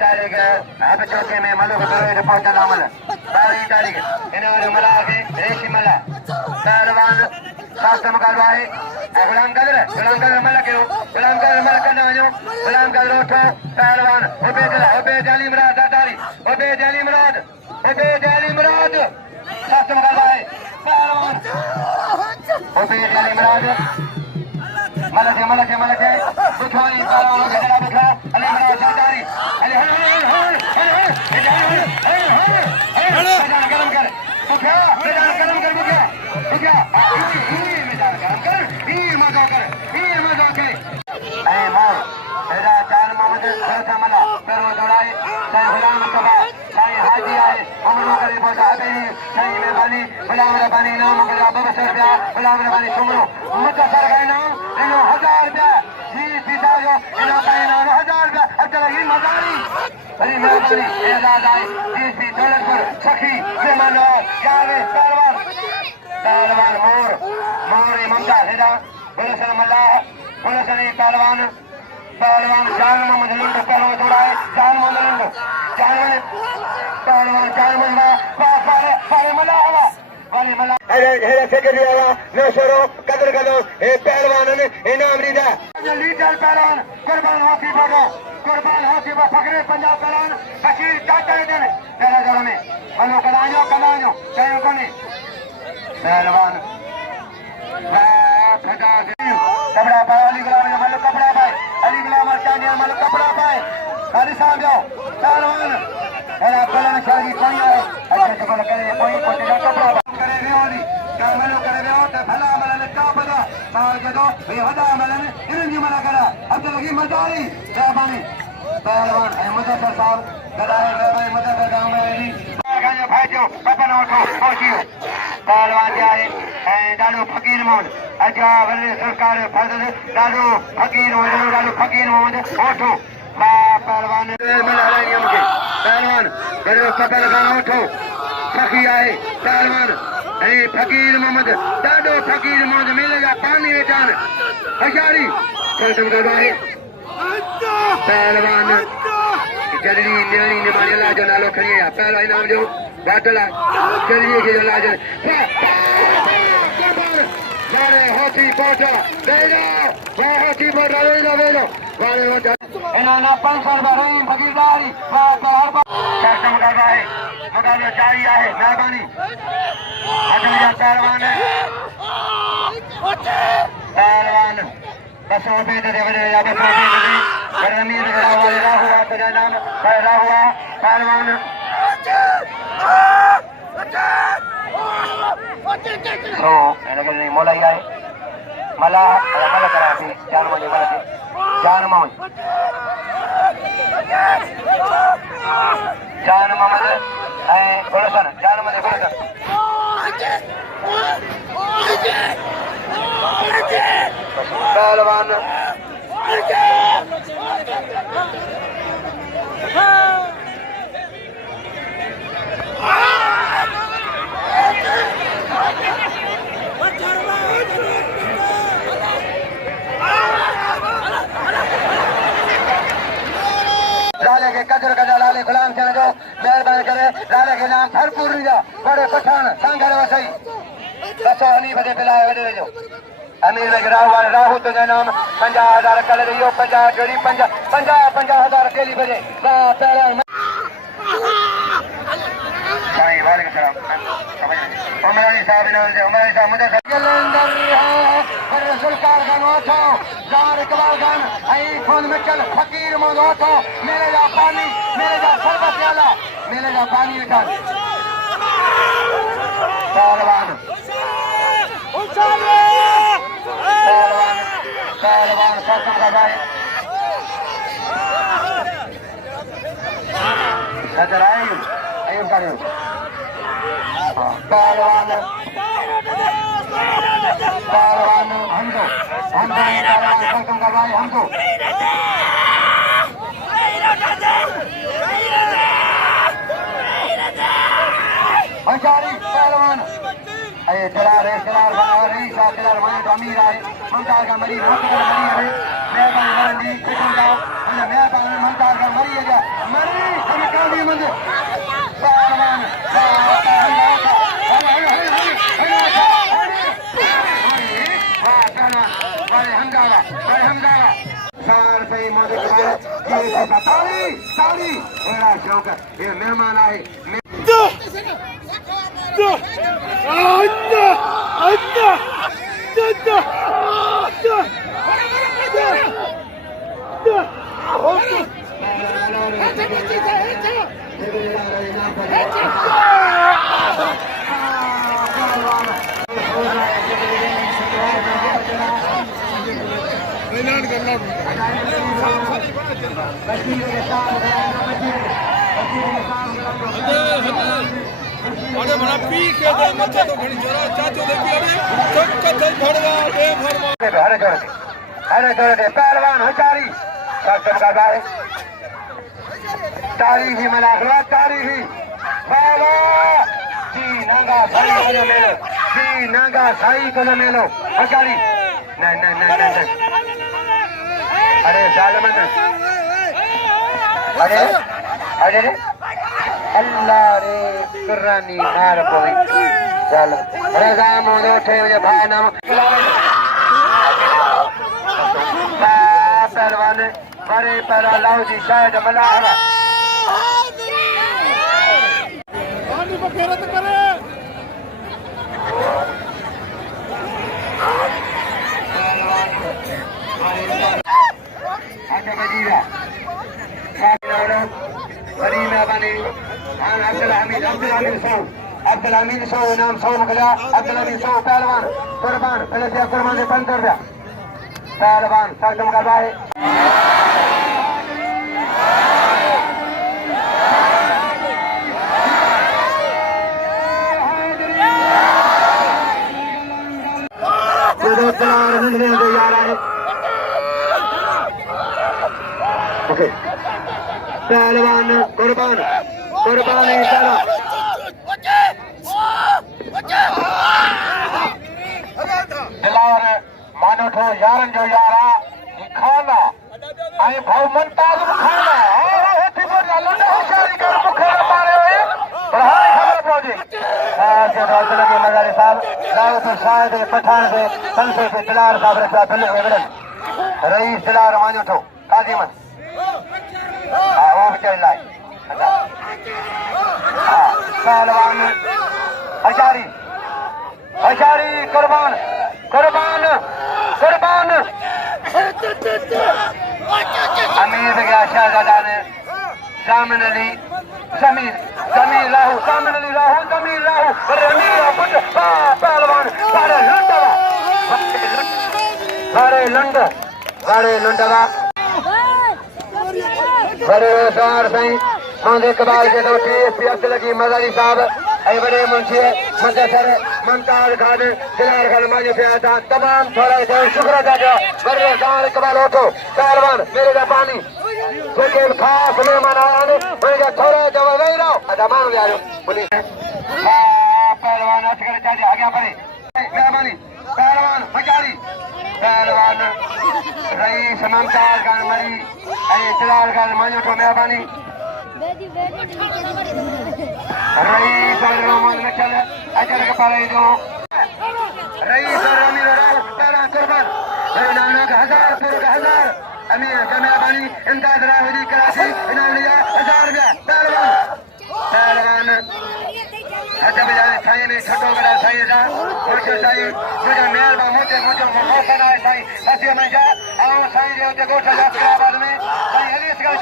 तारीख अब चौथे में मलुक करो पहुंचा अमल 12 तारीख इन मला के रेशी मला पहलवान शास्त्र मुकाबला है गुलाम कदर मला करो गुलाम कदर मला करना वञो गुलाम कदर उठो पहलवान उबैद अली मुराद शास्त्र मुकाबला है पहलवान उबैद अली मुराद मलक बुखारी पहलवान के जरा बुखा अली मुराद सरदारी अली मैदान गरम कर बुखा मैदान गरम कर बुखा मैदान गरम कर हीर मजा कर ऐ मां तेरा जान मोहम्मद सरसा मला पेरो दौड़ाए चाहे गुलाम सभा चाहे हाजी आए उम्र करे बोझा बेनी चाहे मेहरबानी गुलाम रबानी नाम करे अबू बकर रुपया गुलाम रबानी सुमरो मुतसर गए नाम इनो 1000 रुपया जी पिता जो इनो का नाम 1000 रुपया अचल ही मजारी बड़ी मेहरबानी एजाज आए जी पी दौलतपुर सखी मेहमानवार जावे पहलवान मोर ममता हेदा गुलशन मल्लाह गुलशन पहलवान जान मोहम्मद लुंड पहलवान दौड़ाए जान मोहम्मद लुंड पहलवान जान मोहम्मद वाले मला हेरा सेक्रेटरी आवा नौशरो कदर कदो ए पहलवान ने इनाम रीदा लीडर पहलवान कुर्बान हाथी फकरे पंजाब पहलवान बशीर चाचा देन तेरा जोर में मनो कलायो चाहे कोनी पहलवान फटा कपड़ा पाए अली गुलाम मलो कपड़ा पाए अली गुलाम चांदिया मलो कपड़ा पाए खाली साहब जाओ पहलवान हेरा कलन शादी कोई है अच्छा चलो करे कोई कोटे का कपड़ा करे रेवली क्या मलो करे रेव तो भला मलन का पता मार जदो ये हदा मलन इन्हीं मना करा अब तो लगी मजारी मेहरबानी पहलवान मुजफ्फर साहब गदा है मुजफ्फर गांव में अली भाई जो पपन उठो पहुंचियो पहलवान जाए डालो फकीर मोहम्मद अजा वली सरकार फजल डालो फकीर मोहम्मद उठो पहलवान मलानियम के पहलवान गलो कपल गाना उठो फकी आए पहलवान फकीर मोहम्मद डालो फकीर मोहम्मद मिलेगा पानी वेचान हजारी चल गवाए पहलवान जल्दी न्याणी ने माने ला जो नालो खड़ी है पहला इनाम जो बाटला जल्दी के जो ला जो मारे हाथी पोटा बेलो हाथी पोटा वेलो वाले वो इन्होंने 500 रुपए रही फकीरदारी कस्टम करवा है मुकाबला जारी है मेहरबानी अगलिया पहलवान बस रुपये दे बड़े या बस रुपये दे गरमी लगा वाले राहुआ तेरा नाम राहुआ पहलवान तो लगे नहीं मोलाई आए मला करा थी जान मोहम्मद गुलशन पहलवान लाले के कदर कदा लाले गुलाम चले जो मेहरबानी करे लाले के नाम भरपूर जा बड़े पठान सांगर वसई बसो हनी बजे पिलाए वडे जो अमीर में राहु तो नाम 50,000 कल रही 50 जोड़ी 50,000 केली बजे पहलवान भाई वालेकुम सलाम उमरानी साहब मुझे जलंधर है सरकार का नोटो जार इकबाल खान आई फोन में चल फकीर मोहम्मद मेरे जा पानी मेरे जा शरबत वाला मेरे जा पानी उठा पहलवान कसम का भाई नजर आयुब का पहलवान हमको कसम का भाई हमको हजारी पहलवान चलार माने तो अमीर है ममता का मरीज हॉस्पिटल मरीज है मेहरबानी ममता का मरीज है ताली ताली बड़ा शौक है ये मेहमान आए अरे बड़ा पी के दे मच्छा तो घणी जरा चाचो देखी अरे चक्कर से भड़वा दे भड़वा हरे जोड़े दे पहलवान हजारी डॉक्टर का भाई तारी ही मनाखला तारी ही बाबा जी नंगा साई को न मेलो जी नंगा साई को न मेलो हजारी नहीं नहीं नहीं नहीं अरे जालमन अरे अरे अल्लाह रे कुरानी मार कोई चल रजा मोदो थे मुझे भाई नाम पहलवान बड़े पहला लाओ जी शायद मलाहरा पानी पर फेरत करे अच्छा बजीरा बड़ी मेहरबानी अब्दुल हमीद सौ नाम सौ मुखला अब्दुल हमीद सौ पहलवान कुर्बान पहले से कुर्बान से 15 रुपया पहलवान सरगम का भाई पहलवान कुर्बान कुर्बानी दिलावर मानो ठो यारन जो यारा खाना आई भाव मुमताज खाना हेठी बोल लंडा होशियारी कर मुखर मारे हुए बढ़ाई खबर पहुंची से राजल के मजारी साहब लाओ तो शायद पठान से संसे से दिलार साहब रखा बिल एवरन रईस दिलार मानो ठो काजी मन हां वो भी चल लाई हां पहलवान हजारी हजारी कुर्बान कुर्बान कुर्बान अमीर गया शहजादा ने जामिन अली जमीर जमीर राहु जामिन अली राहु जमीर राहु रमीर पुट पहलवान सारे लंडवा बड़े सार सही मोहम्मद इकबाल के दो टीएसपी अब्दुल हकीम मजारी साहब ऐ बड़े मुंशी मुदस्सर मुमताज खान दिलार खान माजी से आता तमाम थोड़ा जो शुक्र अदा जो बड़े सार इकबाल उठो पहलवान मेरे का पानी जेके खास मेहमान आने मेरे थोड़ा जो वही रहो अदा मान ले आयो पुलिस पहलवान असगर चाचा आगे पड़े मेहमानी पहलवान हजारी पहलवान रईस मुमताज खान मरी ऐ दिलार खान माजी उठो मेहमानी रईस और मोहम्मद नचल अजर के पाले जो रईस और अमीर राव पहला कुर्बान मेरे नानक 1000 अमीर जमेला बानी इमदाद राहुली कराची इनाम लिया 1000 रुपया पहलवान अच्छा बजाने साईं ने छठो बड़ा साईं जा मुझे साईं मुझे मेहरबा मुझे मौका ना है साईं सत्य में जा आओ साईं जो गोठा जात के बाद में साईं अली इसका